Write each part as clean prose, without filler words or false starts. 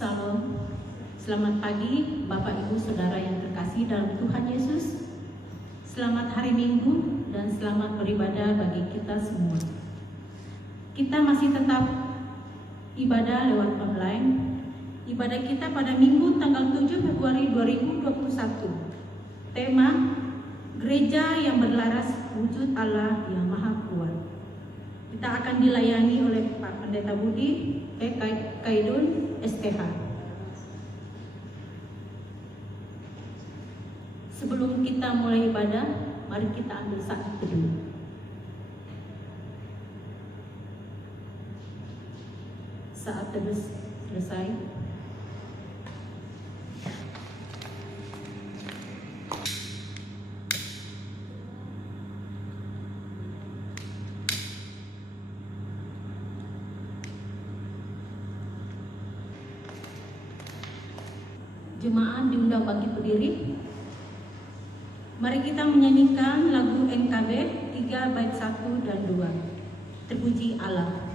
Salam. Selamat pagi Bapak Ibu Saudara yang terkasih dalam Tuhan Yesus. Selamat hari Minggu dan selamat beribadah bagi kita semua. Kita masih tetap ibadah lewat online. Ibadah kita pada Minggu tanggal 7 Februari 2021. Tema Gereja yang berlaras wujud Allah yang Maha Kuat. Kita akan dilayani oleh Pak Pendeta Budi Kaidun STH. Sebelum kita mulai ibadah, mari kita ambil saat teduh. Saat teduh selesai. Jemaat diundang bangkit berdiri. Mari kita menyanyikan lagu NKB 3 bait 1 dan 2. Terpuji Allah.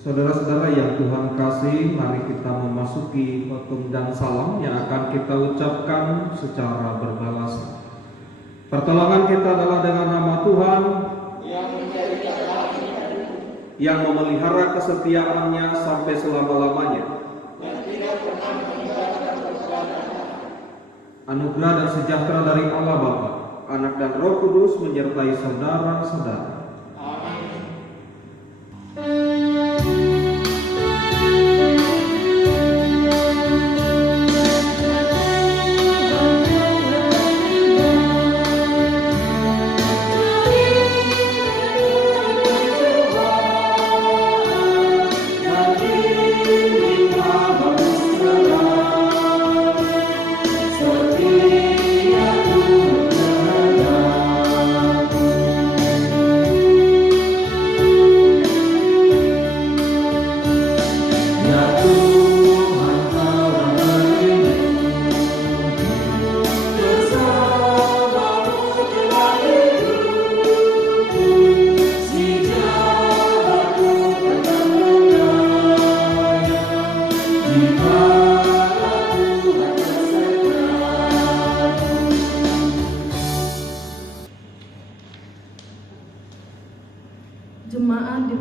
Saudara-saudara yang Tuhan kasih, mari kita memasuki khotbah dan salam yang akan kita ucapkan secara berbalas. Pertolongan kita adalah dengan nama Tuhan yang memelihara kesetiaannya sampai selama-lamanya. Anugerah dan sejahtera dari Allah Bapa, Anak dan Roh Kudus menyertai saudara-saudara. Setia Tuhan.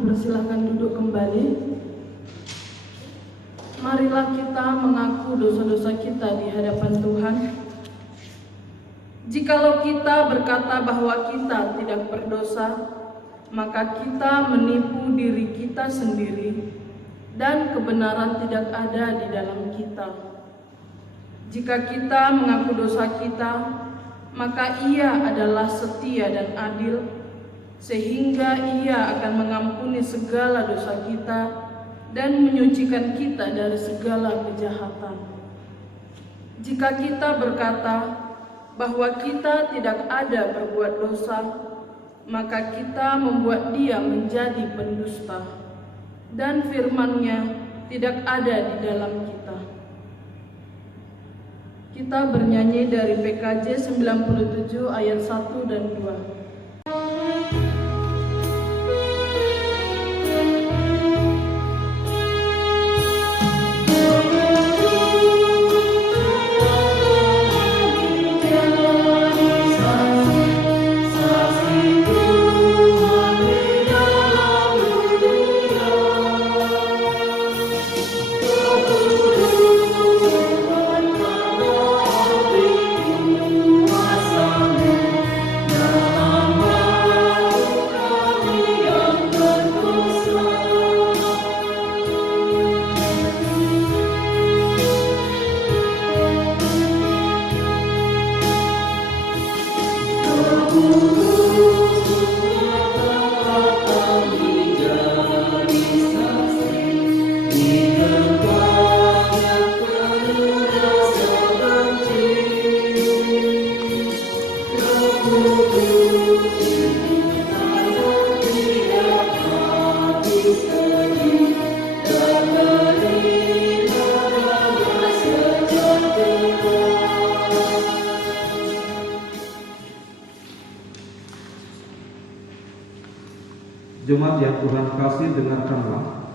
dipersilahkan duduk kembali. Marilah kita mengaku dosa-dosa kita di hadapan Tuhan. Jikalau kita berkata bahwa kita tidak berdosa, maka kita menipu diri kita sendiri dan kebenaran tidak ada di dalam kita. Jika kita mengaku dosa kita, maka Ia adalah setia dan adil, sehingga Ia akan mengampuni segala dosa kita dan menyucikan kita dari segala kejahatan. Jika kita berkata bahwa kita tidak ada berbuat dosa, maka kita membuat Dia menjadi pendusta, dan firman-Nya tidak ada di dalam kita. Kita bernyanyi dari PKJ 97 ayat 1 dan 2. Jemaat yang Tuhan kasih, dengarkanlah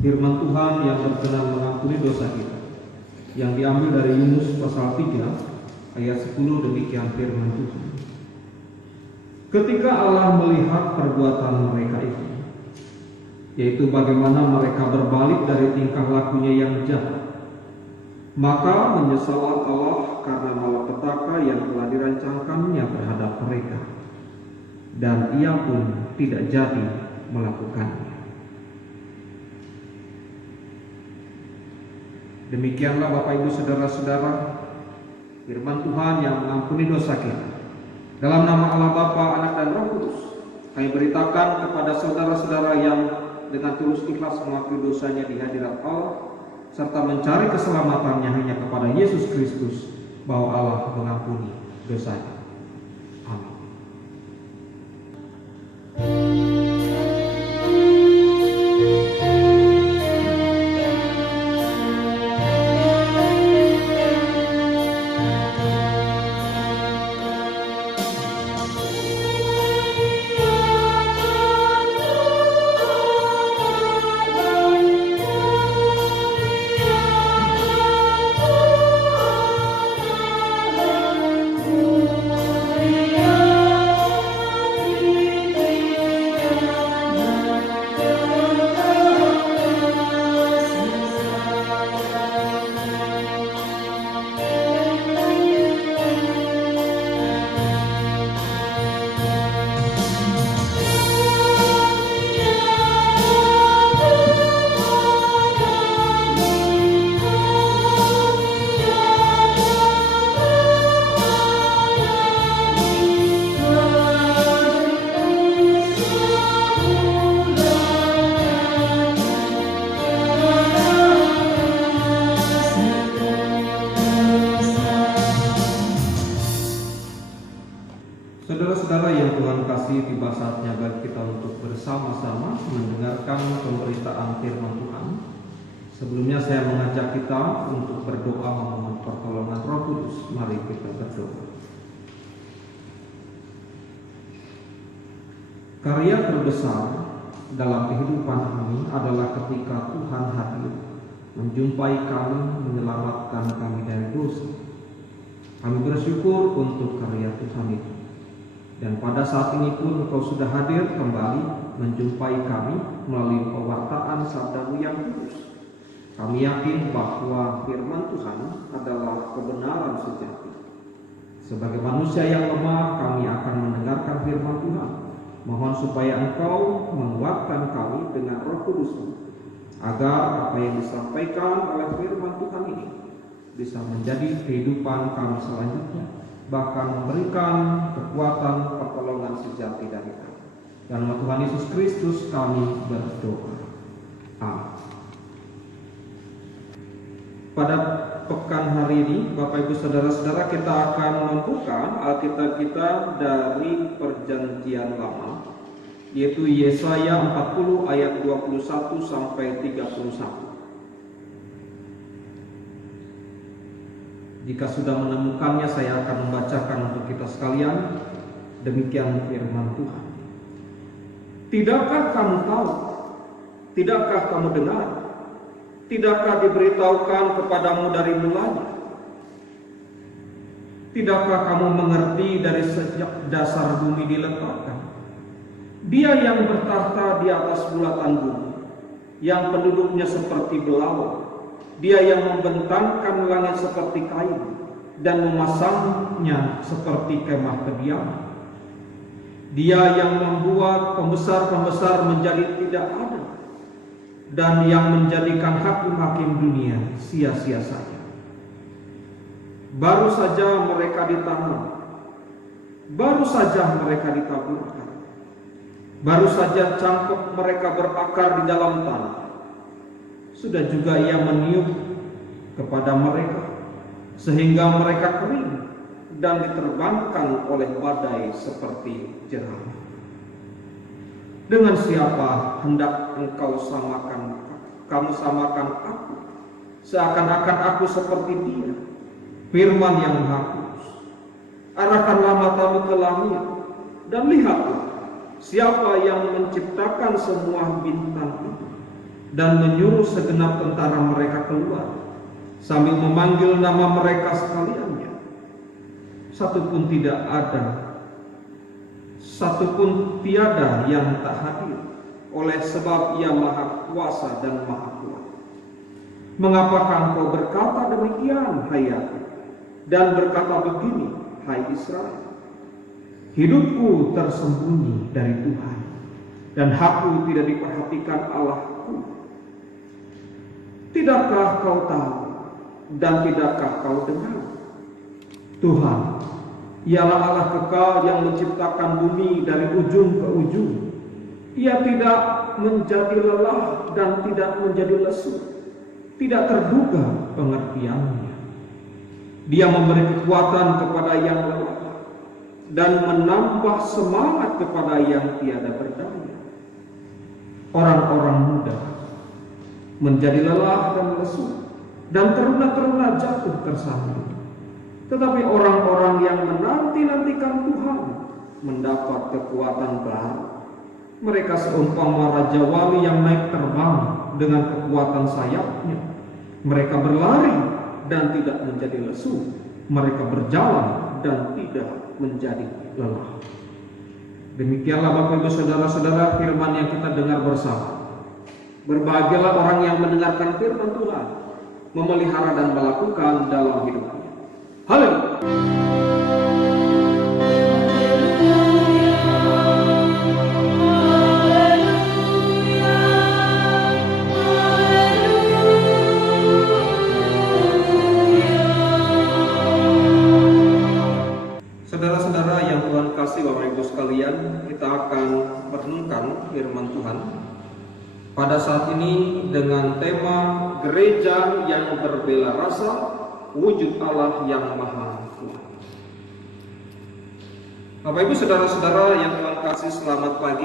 firman Tuhan yang berkenan mengampuni dosa kita, yang diambil dari Yunus pasal 3 ayat 10. Demikian firman Tuhan. Ketika Allah melihat perbuatan mereka itu, yaitu bagaimana mereka berbalik dari tingkah lakunya yang jahat, maka menyesallah Allah karena malapetaka yang telah dirancangkannya terhadap mereka, dan Ia pun tidak jadi melakukannya. Demikianlah Bapak Ibu Saudara-saudara, firman Tuhan yang mengampuni dosa kita. Dalam nama Allah Bapa, Anak dan Roh Kudus, kami beritakan kepada saudara-saudara yang dengan tulus ikhlas mengakui dosanya di hadirat Allah, serta mencari keselamatannya hanya kepada Yesus Kristus, bahwa Allah mengampuni dosanya. Amin. Saudara-saudara yang Tuhan kasih, tiba saatnya bagi kita untuk bersama-sama mendengarkan pemberitaan firman Tuhan. Sebelumnya saya mengajak kita untuk berdoa memohon pertolongan Roh Kudus. Mari kita berdoa. Karya terbesar dalam kehidupan kami adalah ketika Tuhan hadir menjumpai kami, menyelamatkan kami dari dosa. Kami bersyukur untuk karya Tuhan itu. Dan pada saat ini pun Engkau sudah hadir kembali menjumpai kami melalui pewartaan sabda-Mu yang kudus. Kami yakin bahwa firman Tuhan adalah kebenaran sejati. Sebagai manusia yang lemah, kami akan mendengarkan firman Tuhan. Mohon supaya Engkau menguatkan kami dengan Roh Kudus-Mu, agar apa yang disampaikan oleh firman Tuhan ini bisa menjadi kehidupan kami selanjutnya, bahkan memberikan kekuatan pertolongan sejati dari Kami. Dan nama Tuhan Yesus Kristus kami berdoa. Amin. Pada pekan hari ini, Bapak Ibu Saudara-saudara, kita akan membuka Alkitab kita dari Perjanjian Lama, yaitu Yesaya 40 ayat 21 sampai 31. Jika sudah menemukannya, saya akan membacakan untuk kita sekalian. Demikian firman Tuhan. Tidakkah kamu tahu? Tidakkah kamu dengar? Tidakkah diberitahukan kepadamu dari mulanya? Tidakkah kamu mengerti dari sejak dasar bumi diletakkan? Dia yang bertahta di atas bulatan bumi, yang penduduknya seperti belalang. Dia yang membentangkan langit seperti kain dan memasangnya seperti kemah kediaman. Dia yang membuat pembesar-pembesar menjadi tidak ada, dan yang menjadikan hakim-hakim dunia sia-sia saja. Baru saja mereka ditanam, baru saja mereka ditaburkan, baru saja cangkok mereka berakar di dalam tanah. Sudah juga Ia meniup kepada mereka, sehingga mereka kering dan diterbangkan oleh badai seperti jerami. Dengan siapa hendak engkau samakan? Kamu samakan aku, seakan-akan aku seperti Dia, firman yang Maha Kudus. Arahkanlah matamu ke langit dan lihatlah siapa yang menciptakan semua bintang itu dan menyuruh segenap tentara mereka keluar, sambil memanggil nama mereka sekaliannya. Satupun tidak ada, satupun tiada yang tak hadir, oleh sebab Ia Maha Kuasa dan Maha Kuat. Mengapakah engkau berkata demikian, hai Yakub, dan berkata begini, hai Israel? Hidupku tersembunyi dari Tuhan, dan hakku tidak diperhatikan Allahku. Tidakkah kau tahu dan tidakkah kau dengar? Tuhan, Ialah Allah kekal yang menciptakan bumi dari ujung ke ujung. Ia tidak menjadi lelah dan tidak menjadi lesu. Tidak terduga pengertiannya. Dia memberi kekuatan kepada yang lelah dan menambah semangat kepada yang tiada berdaya. Orang-orang muda menjadi lelah dan lesu, dan teruna-teruna jatuh tersandung. Tetapi orang-orang yang menanti-nantikan Tuhan mendapat kekuatan baru. Mereka seumpama raja wali yang naik terbang dengan kekuatan sayapnya. Mereka berlari dan tidak menjadi lesu. Mereka berjalan dan tidak menjadi lelah. Demikianlah Bapak Ibu Saudara-saudara firman yang kita dengar bersama. Berbahagialah orang yang mendengarkan firman Tuhan, memelihara dan melakukan dalam hidupnya. Haleluya. Saudara-saudara yang Tuhan kasih, Bapak Ibu sekalian, kita akan merenungkan firman Tuhan pada saat ini dengan tema gereja yang berbela rasa, wujud Allah yang Maha Kuat. Bapak Ibu Saudara-saudara yang Tuhan kasih, selamat pagi.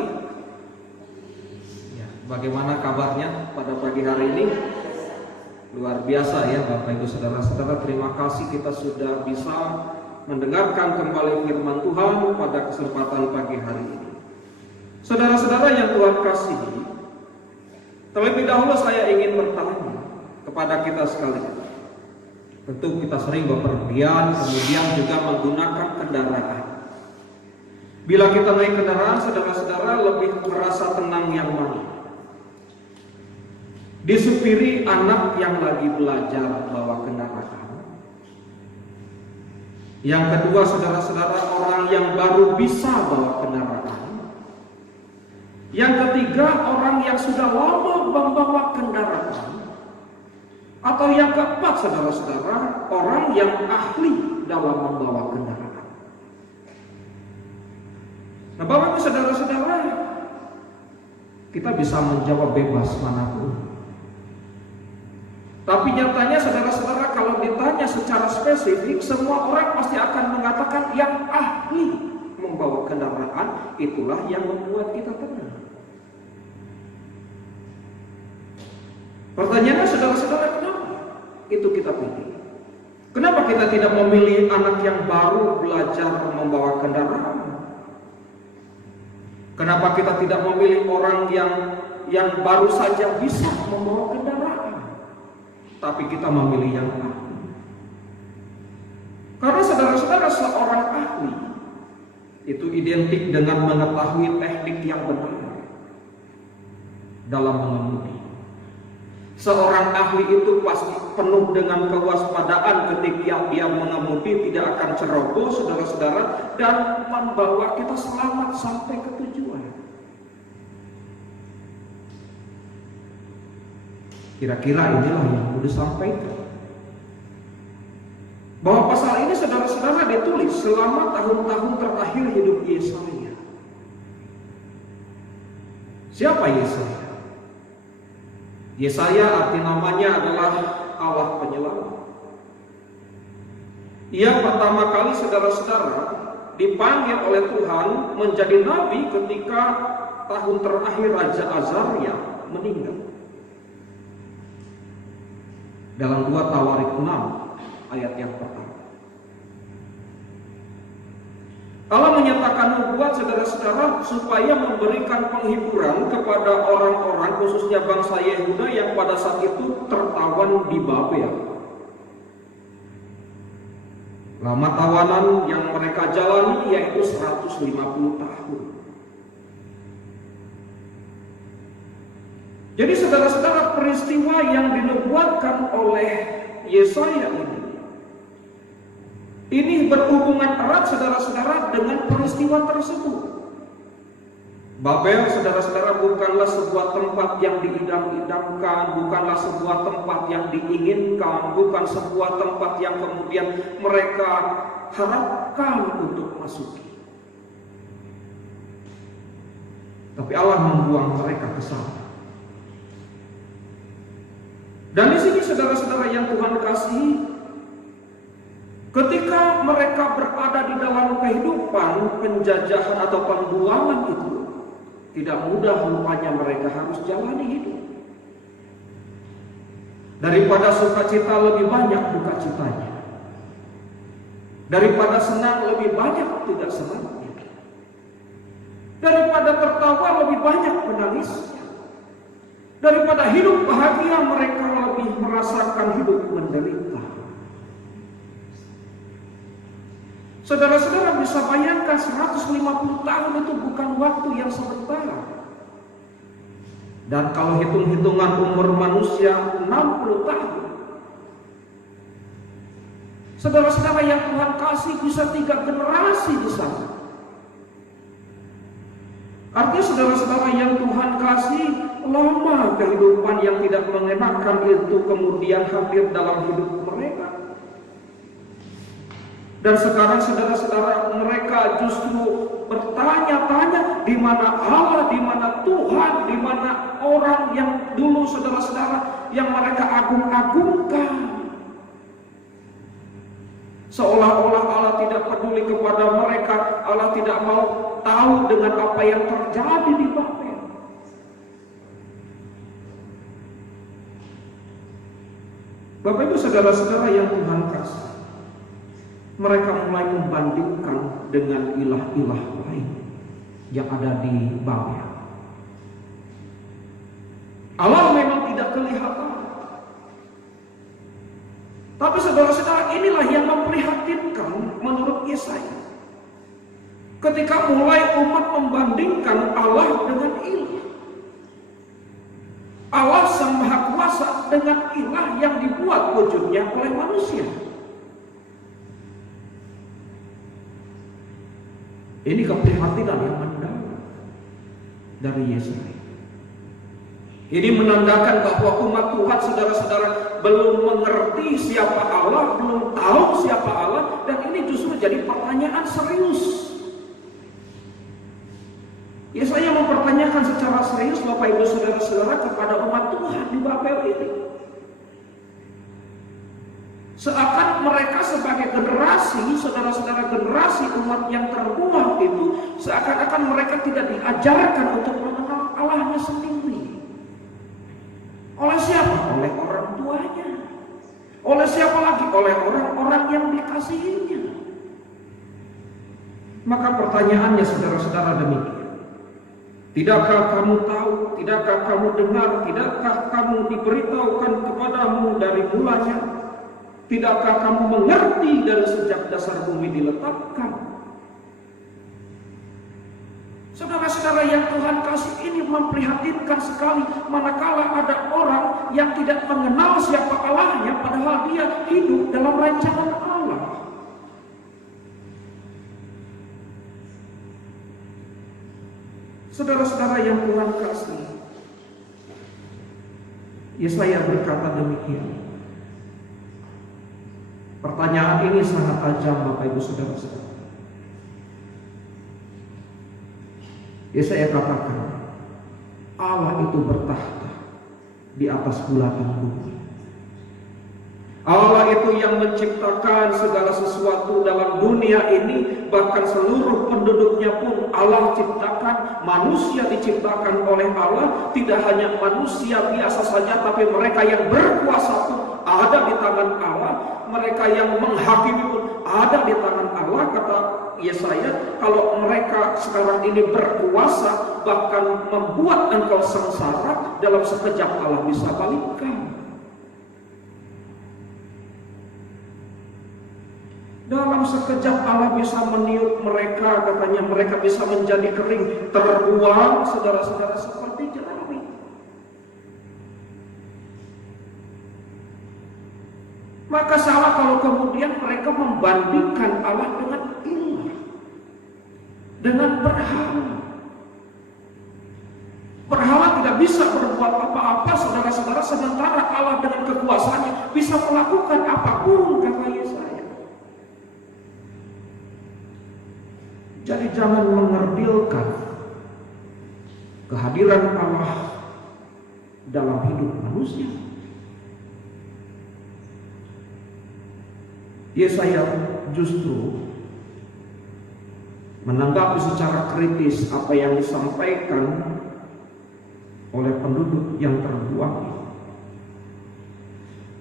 Ya, bagaimana kabarnya pada pagi hari ini? Luar biasa ya Bapak Ibu Saudara-saudara, terima kasih kita sudah bisa mendengarkan kembali firman Tuhan pada kesempatan pagi hari ini. Saudara-saudara yang Tuhan kasihi, terlebih dahulu saya ingin bertanya kepada kita sekalian. Tentu kita sering bepergian, kemudian juga menggunakan kendaraan. Bila kita naik kendaraan, saudara-saudara, lebih merasa tenang yang mana? Disupiri anak yang lagi belajar bawa kendaraan. Yang kedua, saudara-saudara, orang yang baru bisa bawa kendaraan. Yang ketiga, orang yang sudah lama membawa kendaraan. Atau yang keempat, saudara-saudara, orang yang ahli dalam membawa kendaraan. Nah, Bapak Ibu saudara-saudara, kita bisa menjawab bebas manapun. Tapi nyatanya saudara-saudara, kalau ditanya secara spesifik, semua orang pasti akan mengatakan yang ahli membawa kendaraan itulah yang membuat kita tenang. Pertanyaannya saudara-saudara, kenapa itu kita pilih? Kenapa kita tidak memilih anak yang baru belajar membawa kendaraan? Kenapa kita tidak memilih orang yang baru saja bisa membawa kendaraan? Tapi kita memilih yang ahli. Karena saudara-saudara, seorang ahli itu identik dengan mengetahui teknik yang benar dalam mengemudi. Seorang ahli itu pasti penuh dengan kewaspadaan ketika dia mengemudi, tidak akan ceroboh, saudara-saudara, dan membawa kita selamat sampai ke tujuan. Kira-kira inilah yang sudah disampaikan. Bahwa pasal ini saudara-saudara ditulis selama tahun-tahun terakhir hidup Yesaya. Siapa Yesaya? Yesaya arti namanya adalah Allah penyelamat. Ia pertama kali saudara-saudara dipanggil oleh Tuhan menjadi nabi ketika tahun terakhir Raja Azaria meninggal. Dalam 2 Tawarik 6 ayat yang pertama. Allah menyatakan nubuat saudara-saudara supaya memberikan penghiburan kepada orang-orang khususnya bangsa Yehuda yang pada saat itu tertawan di Babel. Lama tawanan yang mereka jalani yaitu 150 tahun. Jadi saudara-saudara, peristiwa yang dinubuatkan oleh Yesaya ini berhubungan erat saudara-saudara dengan peristiwa tersebut. Babel saudara-saudara bukanlah sebuah tempat yang diidam-idamkan, bukanlah sebuah tempat yang diinginkan, bukan sebuah tempat yang kemudian mereka harapkan untuk masuki. Tapi Allah membuang mereka ke sana. Dan di sini saudara-saudara yang Tuhan kasihi, ketika mereka berada di dalam kehidupan penjajahan atau pembuangan itu, tidak mudah rupanya mereka harus jalani hidup. Daripada sukacita lebih banyak duka citanya. Daripada senang lebih banyak tidak senangnya. Daripada tertawa lebih banyak menangisnya. Daripada hidup bahagia mereka lebih merasakan hidup menderita. Saudara-saudara bisa bayangkan 150 tahun itu bukan waktu yang sebentar. Dan kalau hitung-hitungan umur manusia 60 tahun. Saudara-saudara yang Tuhan kasih bisa 3 generasi di sana. Artinya saudara-saudara yang Tuhan kasih, lama kehidupan yang tidak mengenakan itu kemudian hadir dalam hidup mereka. Dan sekarang saudara-saudara mereka justru bertanya-tanya di mana Allah, di mana Tuhan, di mana orang yang dulu saudara-saudara yang mereka agung-agungkan. Seolah-olah Allah tidak peduli kepada mereka, Allah tidak mau tahu dengan apa yang terjadi di Babel. Bapak Ibu saudara-saudara yang Tuhan kasih, mereka mulai membandingkan dengan ilah-ilah lain yang ada di Babel. Allah memang tidak kelihatan. Tapi saudara-saudara, inilah yang memprihatinkan menurut Yesaya. Ketika mulai umat membandingkan Allah dengan ilah, Allah Sang Maha Kuasa dengan ilah yang dibuat wujudnya oleh manusia. Ini keprihatinan yang mendalam dari Yesaya. Ini menandakan bahwa umat Tuhan, saudara-saudara, belum mengerti siapa Allah, belum tahu siapa Allah, dan ini justru jadi pertanyaan serius. Yesaya mempertanyakan secara serius, Bapak Ibu Saudara-saudara, kepada umat Tuhan di Babel ini. Seakan mereka sebagai generasi, saudara-saudara, generasi umat yang terbuang itu, seakan-akan mereka tidak diajarkan untuk mengenal Allahnya sendiri. Oleh siapa? Oleh orang tuanya. Oleh siapa lagi? Oleh orang-orang yang dikasihinya. Maka pertanyaannya, saudara-saudara, demikian. Tidakkah kamu tahu, tidakkah kamu dengar, tidakkah kamu diberitahukan kepadamu dari mulanya? Tidakkah kamu mengerti dari sejak dasar bumi diletakkan? Saudara-saudara yang Tuhan kasih, ini memprihatinkan sekali manakala ada orang yang tidak mengenal siapa Allahnya, padahal dia hidup dalam rancangan Allah. Saudara-saudara yang Tuhan kasih, Yesaya berkata demikian. Pertanyaan ini sangat tajam, Bapak Ibu Saudara-saudara. Yesaya katakan, Allah itu bertahta di atas bulatan bumi. Allah itu yang menciptakan segala sesuatu dalam dunia ini, bahkan seluruh penduduknya pun Allah ciptakan. Manusia diciptakan oleh Allah, tidak hanya manusia biasa saja, tapi mereka yang berkuasa pun ada di tangan Allah. Mereka yang menghakimi pun ada di tangan Allah. Kata Yesaya, kalau mereka sekarang ini berkuasa, bahkan membuat engkau sengsara, dalam sekejap Allah bisa balikkan. Dalam sekejap Allah bisa meniup mereka, katanya mereka bisa menjadi kering, terbuang, saudara-saudara, seperti jerami. Maka salah kalau kemudian mereka membandingkan Allah dengan ilah, dengan berhala. Berhala tidak bisa berbuat apa-apa, saudara-saudara, sementara Allah dengan kekuasaannya bisa melakukan apapun, kata Yesaya. Jadi jangan mengerdilkan kehadiran Allah dalam hidup manusia. Yesaya justru menanggapi secara kritis apa yang disampaikan oleh penduduk yang terbuang.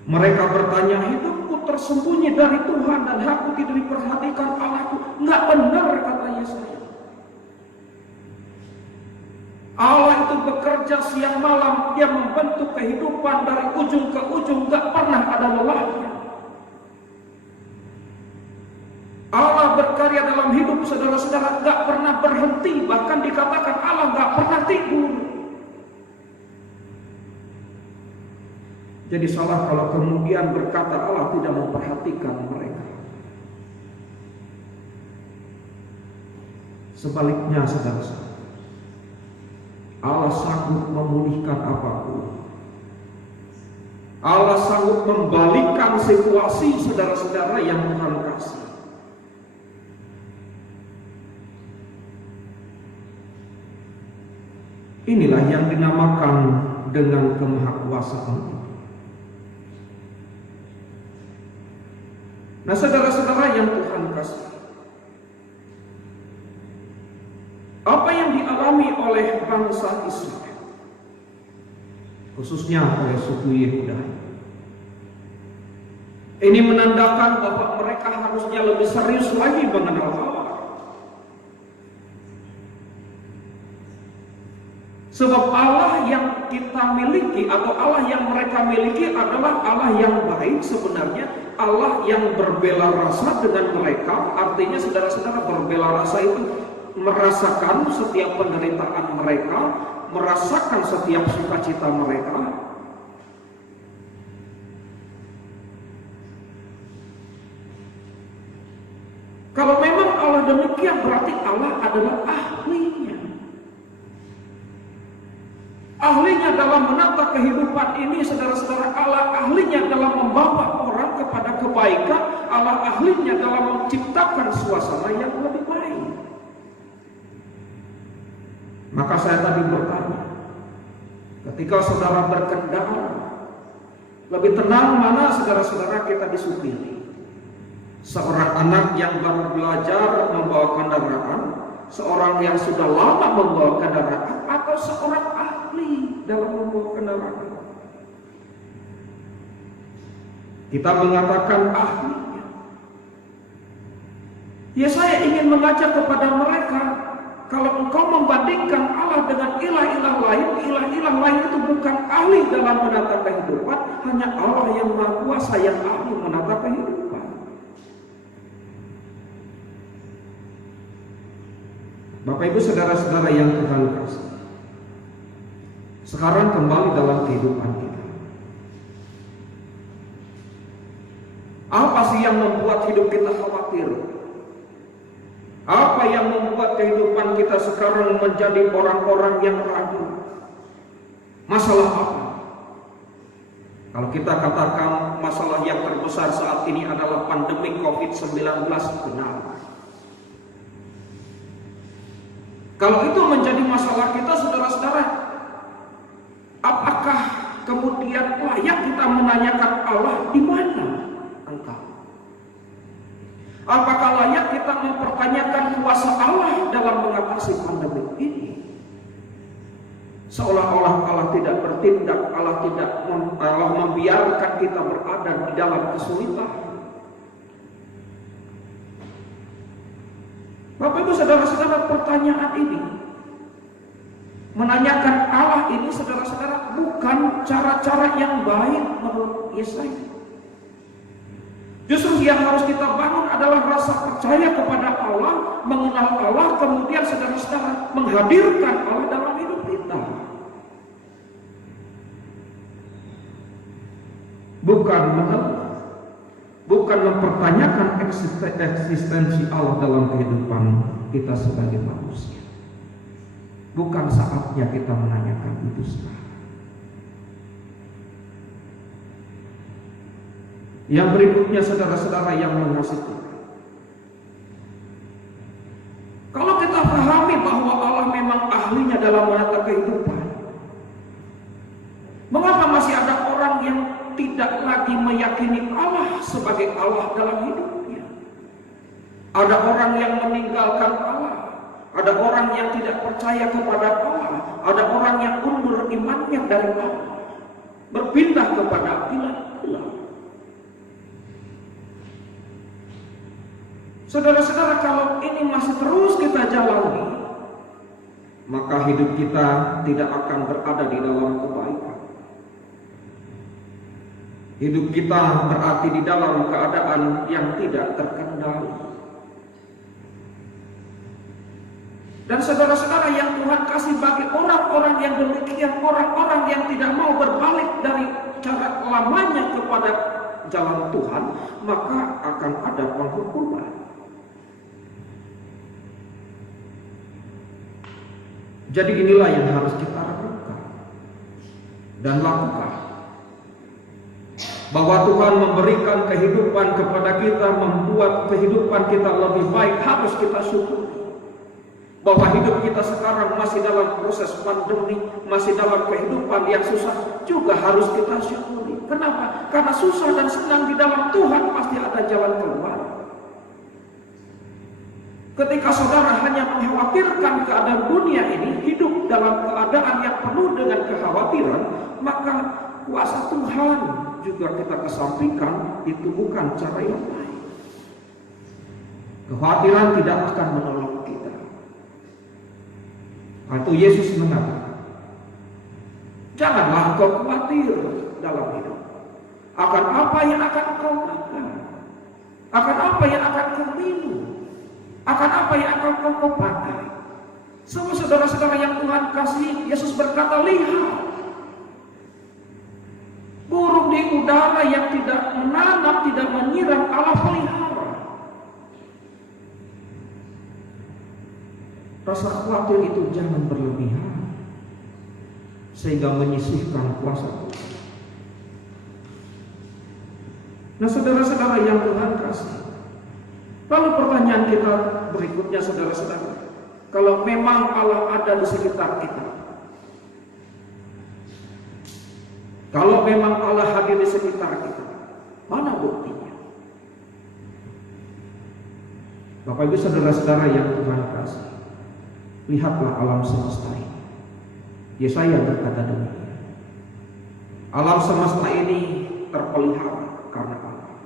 Mereka bertanya, hidupku tersembunyi dari Tuhan dan aku tidak diperhatikan Allahku. Enggak benar, kata Yesaya. Allah itu bekerja siang malam, dia membentuk kehidupan dari ujung ke ujung, enggak pernah ada lelahnya. Allah berkarya dalam hidup saudara-saudara, enggak pernah berhenti, bahkan dikatakan Allah enggak pernah tidur. Jadi salah kalau kemudian berkata Allah tidak memperhatikan mereka. Sebaliknya, saudara-saudara, Allah sanggup memulihkan apapun. Allah sanggup membalikkan situasi, saudara-saudara, yang Tuhan kasih. Inilah yang dinamakan dengan kemahakuasaan. Nah, saudara-saudara yang Tuhan kasih, apa yang dialami oleh bangsa Israel, khususnya oleh suku Yehuda, ini menandakan bahwa mereka harusnya lebih serius lagi mengenal Allah. Sebab Allah yang kita miliki atau Allah yang mereka miliki adalah Allah yang baik sebenarnya, Allah yang berbela rasa dengan mereka, artinya saudara-saudara, berbela rasa itu merasakan setiap penderitaan mereka, merasakan setiap sukacita mereka. Kalau memang Allah demikian, berarti Allah adalah ahlinya. Ahlinya dalam menata kehidupan ini, saudara-saudara, Allah ahlinya dalam membawa orang kepada kebaikan, Allah ahlinya dalam menciptakan suasana yang lebih baik. Maka saya tadi bertanya, ketika saudara berkendara, lebih tenang mana saudara-saudara kita disupiri? Seorang anak yang baru belajar membawa kendaraan, seorang yang sudah lama membawa kendaraan, atau seorang ahli dalam membawa kendaraan? Kita mengatakan ahlinya. Ya, saya ingin mengajak kepada mereka, kalau engkau membandingkan Allah dengan ilah-ilah lain, ilah-ilah lain itu bukan ahli dalam menata kehidupan, hanya Allah yang Maha Kuasa yang ahli menata kehidupan. Bapak Ibu saudara-saudara yang Tuhan kasih, sekarang kembali dalam kehidupan kita. Apa sih yang membuat hidup kita khawatir? Apa yang membuat kehidupan kita sekarang menjadi orang-orang yang ragu? Masalah apa? Kalau kita katakan masalah yang terbesar saat ini adalah pandemi COVID-19, benar. Kalau itu menjadi masalah kita, saudara-saudara, apakah kemudian layak kita menanyakan Allah, di mana engkau? Apakah layak kita mempertanyakan kuasa Allah dalam mengatasi pandemi ini? Seolah-olah Allah tidak bertindak, Allah membiarkan kita berada di dalam kesulitan. Bapak Ibu saudara-saudara, pertanyaan ini menanyakan Allah ini, saudara-saudara, bukan cara-cara yang baik menurut Yesaya. Justru yang harus kita bangun adalah rasa percaya kepada Allah, mengenal Allah, kemudian saudara-saudara menghadirkan Allah dalam hidup kita. Bukan menolak, bukan mempertanyakan eksistensi Allah dalam kehidupan kita sebagai manusia. Bukan saatnya kita menanyakan itu sekarang. Yang berikutnya, saudara-saudara yang mengasihi Tuhan, kalau kita pahami bahwa Allah memang ahlinya dalam menata kehidupan, mengapa masih ada orang yang tidak lagi meyakini Allah sebagai Allah dalam hidupnya? Ada orang yang meninggalkan Allah, ada orang yang tidak percaya kepada Allah, ada orang yang mundur imannya dari Allah, berpindah kepada ilah-ilah. Saudara-saudara, kalau ini masih terus kita jalani, maka hidup kita tidak akan berada di dalam kebaikan. Hidup kita berarti di dalam keadaan yang tidak terkendali. Dan saudara-saudara yang Tuhan kasih, bagi orang-orang yang demikian, orang-orang yang tidak mau berbalik dari cara lamanya kepada jalan Tuhan, maka akan ada penghukuman. Jadi inilah yang harus kita lakukan dan lakukan. Bahwa Tuhan memberikan kehidupan kepada kita, membuat kehidupan kita lebih baik, harus kita syukuri. Bahwa hidup kita sekarang masih dalam proses pandemi, masih dalam kehidupan yang susah, juga harus kita syukuri. Kenapa? Karena susah dan senang di dalam Tuhan pasti ada jalan keluar. Ketika saudara hanya mengkhawatirkan keadaan dunia ini, hidup dalam keadaan yang penuh dengan kekhawatiran, maka kuasa Tuhan juga kita kesampingkan, itu bukan cara yang baik. Kekhawatiran tidak akan menolong kita. Itu Yesus mengatakan, janganlah kau khawatir dalam hidup. Akan apa yang akan kau makan? Akan apa yang akan kau minum? Akan apa yang akan kau pakai? Semua saudara-saudara yang Tuhan kasih, Yesus berkata, lihat, burung di udara yang tidak menanam, tidak menyiram, Allah pelihara. Rasa khawatir itu jangan berlebihan, sehingga menyisihkan kuasa Tuhan. Nah, saudara-saudara yang Tuhan kasih, lalu pertanyaan kita berikutnya, saudara-saudara, kalau memang Allah ada di sekitar kita, kalau memang Allah hadir di sekitar kita, mana buktinya? Bapak Ibu saudara-saudara yang Tuhan kasih, lihatlah alam semesta ini. Yesaya berkata demikian. Alam semesta ini terpelihara karena Allah.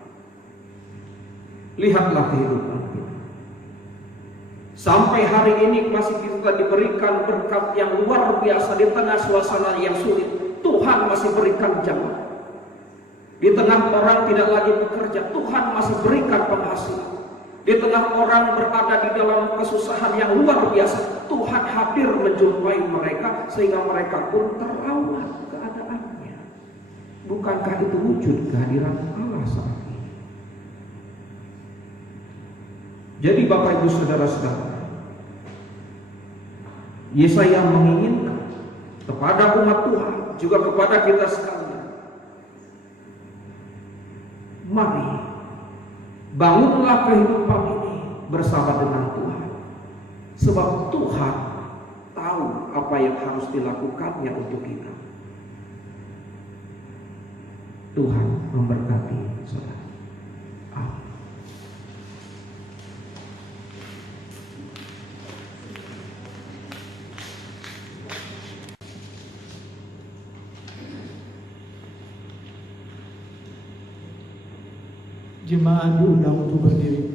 Lihatlah kehidupan kita. Sampai hari ini masih kita diberikan berkat yang luar biasa di tengah suasana yang sulit. Tuhan masih berikan jalan. Di tengah orang tidak lagi bekerja, Tuhan masih berikan penghasilan. Di tengah orang berada di dalam kesusahan yang luar biasa, Tuhan hadir menjumpai mereka sehingga mereka pun terawat keadaannya. Bukankah itu wujud kehadiran Allah saat ini? Jadi Bapak Ibu saudara-saudara, Yesaya menginginkan kepada umat Tuhan, juga kepada kita sekalian, mari bangunlah kehidupan ini bersama dengan Tuhan. Sebab Tuhan tahu apa yang harus dilakukannya untuk kita. Tuhan memberkati saudara. Amin. Jemaat diundang untuk berdiri.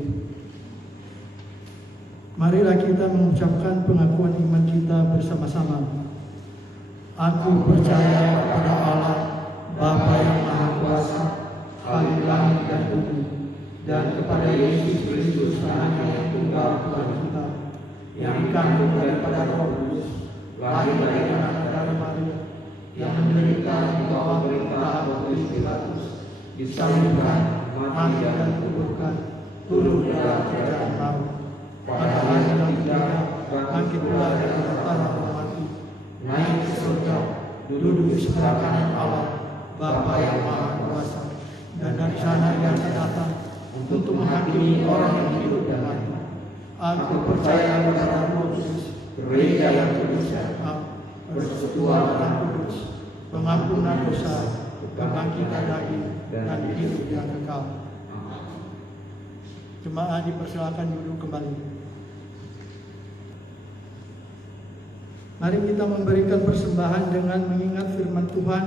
Marilah kita mengucapkan pengakuan iman kita bersama-sama. Aku percaya kepada Allah, Bapa yang Maha Kuasa, Khalik langit dan bumi, dan kepada Yesus Kristus Anaknya yang tunggal Tuhan kita, yang dikandung daripada Roh Kudus, lahir dari anak darah Maria, yang menderita di bawah perintah Pontius Pilatus, disalibkan, mati dan dikuburkan, turun ke dalam kerajaan maut. Pada hari yang ketiga, bangkit pula dari antara orang mati, naik ke surga, duduk di sebelah kanan Allah, Bapa yang Maha Kuasa, dan dari sana Dia akan datang untuk menghakimi orang yang hidup dan mati. Aku percaya kepada Roh Kudus, gereja yang kudus dan persekutuan Roh Kudus, pengampunan dosa, kebangkitan daging, dan hidup yang kekal. Jemaat dipersilakan duduk kembali. Mari kita memberikan persembahan dengan mengingat firman Tuhan,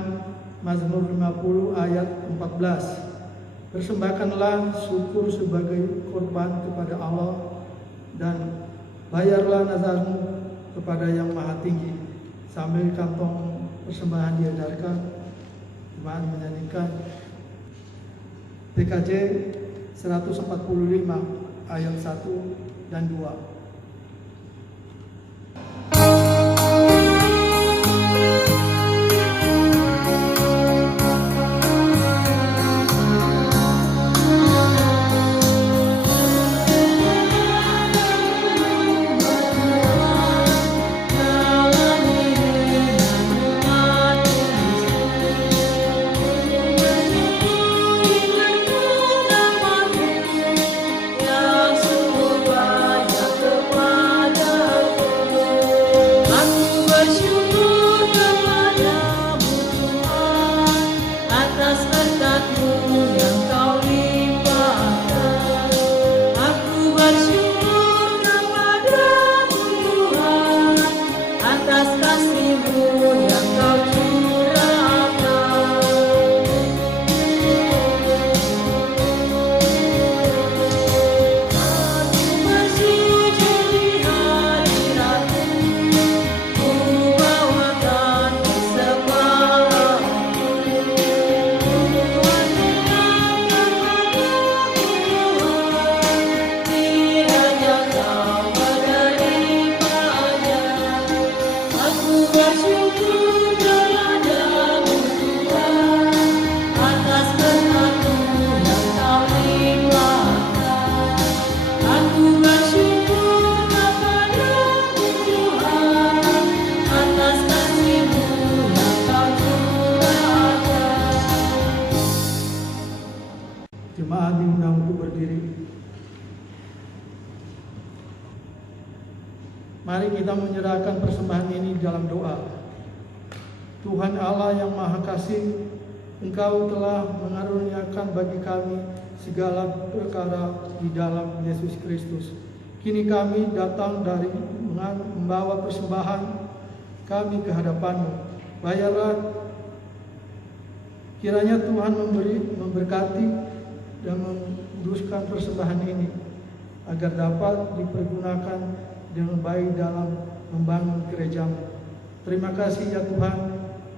Mazmur 50 ayat 14. Persembahkanlah syukur sebagai korban kepada Allah, dan bayarlah nazarmu kepada Yang Maha Tinggi. Sambil kantong persembahan diedarkan, jemaat menyanyikan PKJ 145 ayat 1 dan 2. Yang sungguh banyak Mari kita menyerahkan persembahan ini dalam doa. Tuhan Allah yang Maha Kasih, Engkau telah mengaruniakan bagi kami segala perkara di dalam Yesus Kristus. Kini kami datang dari membawa persembahan kami ke hadapan-Mu. Bayarlah, kiranya Tuhan memberkati dan menguduskan persembahan ini agar dapat dipergunakan dengan baik dalam membangun gereja-Mu. Terima kasih ya Tuhan.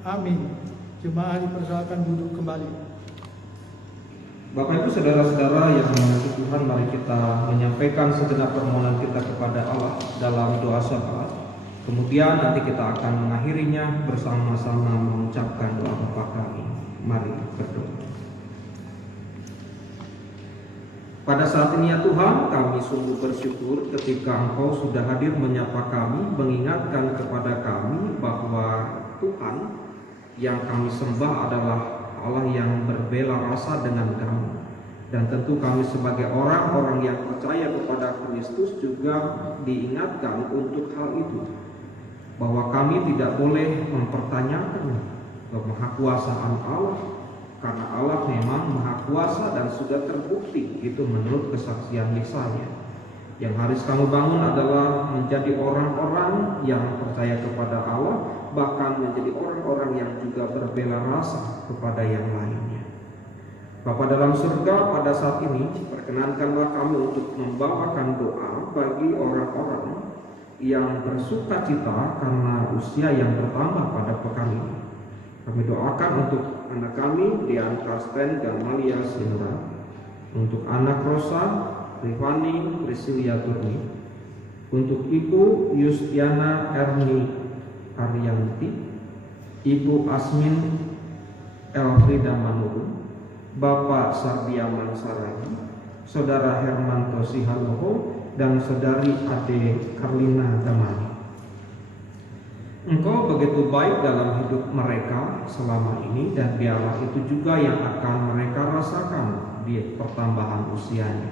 Amin. Jemaat dipersilakan duduk kembali. Bapak Ibu saudara-saudara yang dimuliakan Tuhan, mari kita menyampaikan segenap permohonan kita kepada Allah dalam doa syafaat. Kemudian nanti kita akan mengakhirinya bersama-sama mengucapkan doa Bapa kami. Mari berdoa. Pada saat ini ya Tuhan, kami sungguh bersyukur ketika Engkau sudah hadir menyapa kami, mengingatkan kepada kami bahwa Tuhan yang kami sembah adalah Allah yang berbela rasa dengan kami. Dan tentu kami sebagai orang-orang yang percaya kepada Kristus juga diingatkan untuk hal itu, bahwa kami tidak boleh mempertanyakan kemahakuasaan Allah, karena Allah memang maha kuasa dan sudah terbukti itu menurut kesaksian lisannya. Yang harus kami bangun adalah menjadi orang-orang yang percaya kepada Allah, bahkan menjadi orang-orang yang juga berbela rasa kepada yang lainnya. Bapa dalam surga, pada saat ini perkenankanlah kami untuk membawakan doa bagi orang-orang yang bersuka cita karena usia yang bertambah pada pekan ini. Kami doakan untuk anak kami, Dian Karsten dan Malia Sinra, untuk anak Rosa, Rifani Priscilia Turni, untuk Ibu Yustiana Erni Arianti, Ibu Asmin Elfrida Manurung, Bapak Sardiaman Saragi, Saudara Hermanto Sihaloho, dan Saudari Ade Karlina Damani. Engkau begitu baik dalam hidup mereka selama ini, dan biarlah itu juga yang akan mereka rasakan di pertambahan usianya.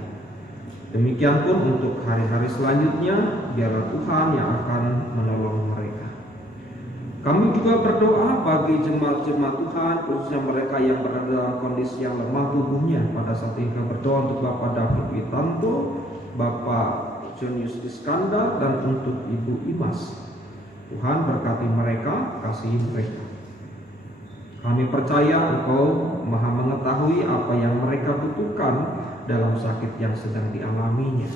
Demikian pun untuk hari-hari selanjutnya, biarlah Tuhan yang akan menolong mereka. Kami juga berdoa bagi jemaat-jemaat Tuhan, khususnya mereka yang berada dalam kondisi yang lemah tubuhnya. Pada saat ini kami berdoa untuk Bapak David Witanto, Bapak Jonius Iskandar, dan untuk Ibu Imas. Tuhan berkati mereka, kasihi mereka. Kami percaya Engkau Maha mengetahui apa yang mereka butuhkan dalam sakit yang sedang dialaminya.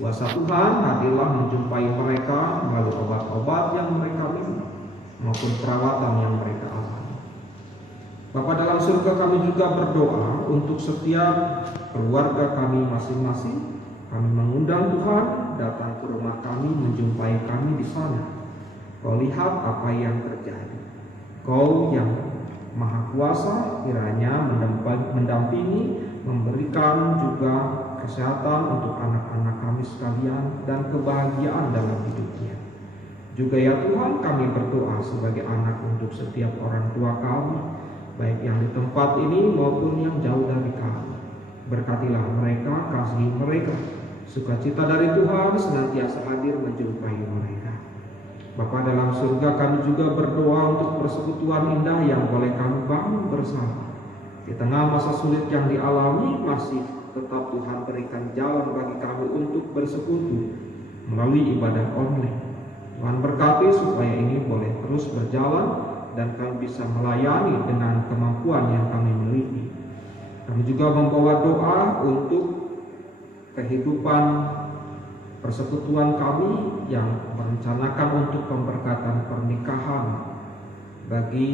Kuasa Tuhan hadirlah menjumpai mereka melalui obat-obat yang mereka minum maupun perawatan yang mereka alami. Bapa dalam surga, kami juga berdoa untuk setiap keluarga kami masing-masing. Kami mengundang Tuhan datang ke rumah kami, menjumpai kami di sana. Kau lihat apa yang terjadi. Kau yang Maha Kuasa kiranya mendampingi, memberikan juga kesehatan untuk anak-anak kami sekalian dan kebahagiaan dalam hidupnya. Juga ya Tuhan, kami berdoa sebagai anak untuk setiap orang tua kami, baik yang di tempat ini maupun yang jauh dari kami. Berkatilah mereka, kasihi mereka. Sukacita dari Tuhan senantiasa hadir menjumpai mereka. Bapa dalam surga, kami juga berdoa untuk persekutuan indah yang boleh kami bangun bersama. Di tengah masa sulit yang dialami, masih tetap Tuhan berikan jalan bagi kami untuk bersekutu melalui ibadah online. Tuhan berkati supaya ini boleh terus berjalan dan kami bisa melayani dengan kemampuan yang kami miliki. Kami juga membawa doa untuk kehidupan persekutuan kami yang merencanakan untuk pemberkatan pernikahan bagi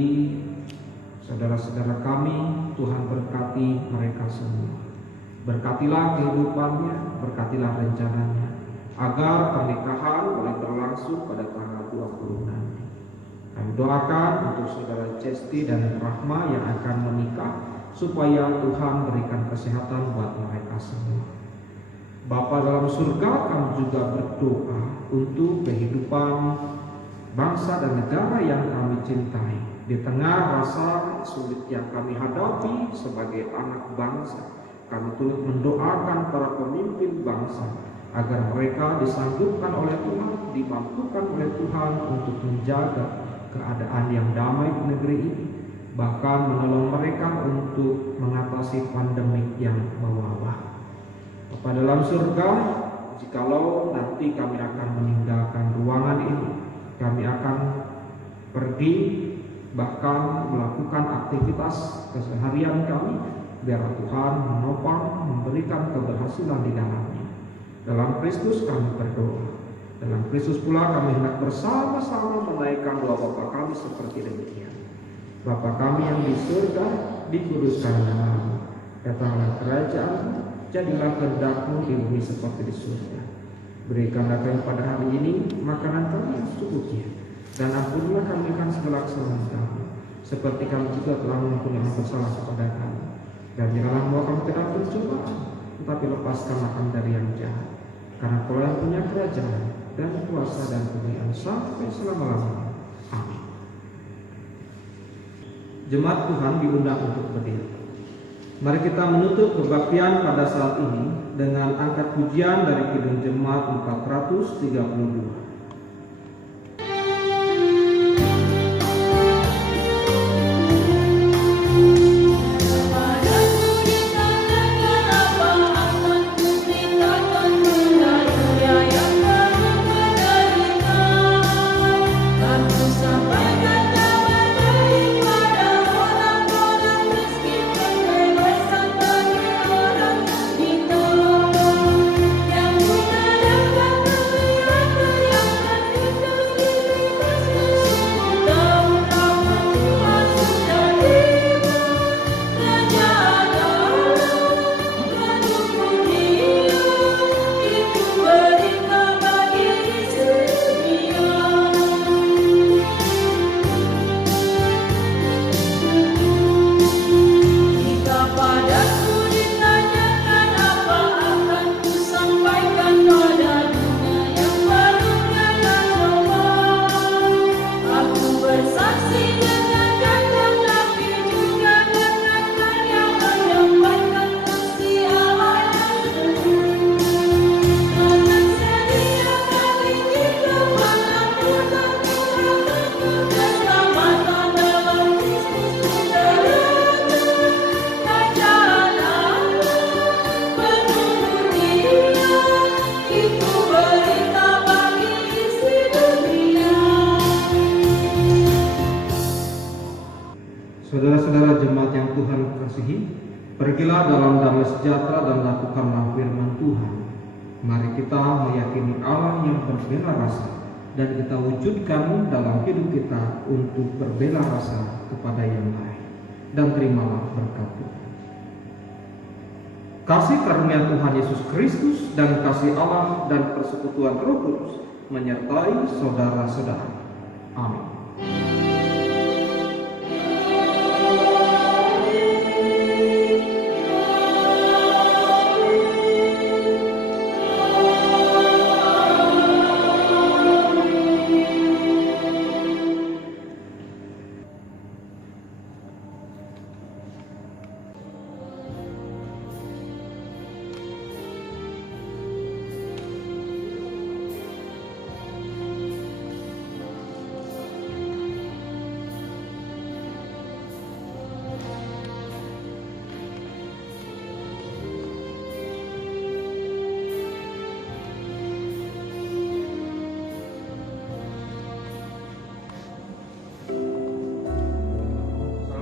saudara-saudara kami. Tuhan berkati mereka semua. Berkatilah kehidupannya, berkatilah rencananya, agar pernikahan boleh berlangsung pada tanggal 20 nanti. Kami doakan untuk saudara Cesti dan Rahma yang akan menikah, supaya Tuhan berikan kesehatan buat mereka semua. Bapa dalam surga, kami juga berdoa untuk kehidupan bangsa dan negara yang kami cintai. Di tengah rasa sulit yang kami hadapi sebagai anak bangsa, kami turut mendoakan para pemimpin bangsa agar mereka disanggupkan oleh Tuhan, dimampukan oleh Tuhan untuk menjaga keadaan yang damai di negeri ini, bahkan menolong mereka untuk mengatasi pandemik yang mewabah. Bapa dalam surga, jikalau nanti kami akan meninggalkan ruangan ini, kami akan pergi bahkan melakukan aktivitas keseharian kami, biar Tuhan menopang, memberikan keberhasilan di dalamnya. Dalam Kristus kami berdoa. Dalam Kristus pula kami hendak bersama-sama menaikkan doa Bapa kami seperti demikian. Bapa kami yang di surga, dikuduskan namamu. Datanglah kerajaan-Mu, jadilah kehendak-Mu di bumi seperti di surga. Berikanlah kami pada hari ini makanan kami yang secukupnya, dan ampunilah kami akan segala kesalahan kami, seperti kami juga telah mengampuni yang bersalah kepada kami. Dan janganlah membawa kami ke dalam pencobaan, tetapi lepaskanlah kami dari yang jahat. Karena Kau yang punya kerajaan dan kuasa dan kemuliaan sampai selama-lamanya. Amin. Jemaat Tuhan diundang untuk berdiri. Mari kita menutup kebaktian pada saat ini dengan angkat pujian dari Kidung Jemaat 432. Saudara-saudara jemaat yang Tuhan kasihi, pergilah dalam damai sejahtera dan lakukanlah firman Tuhan. Mari kita meyakini Allah yang berbela rasa dan kita wujudkan dalam hidup kita untuk berbela rasa kepada yang lain. Dan terimalah berkat Tuhan. Kasih karunia Tuhan Yesus Kristus dan kasih Allah dan persekutuan Roh Kudus menyertai saudara-saudara. Amin.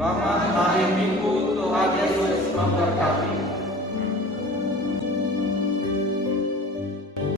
Selamat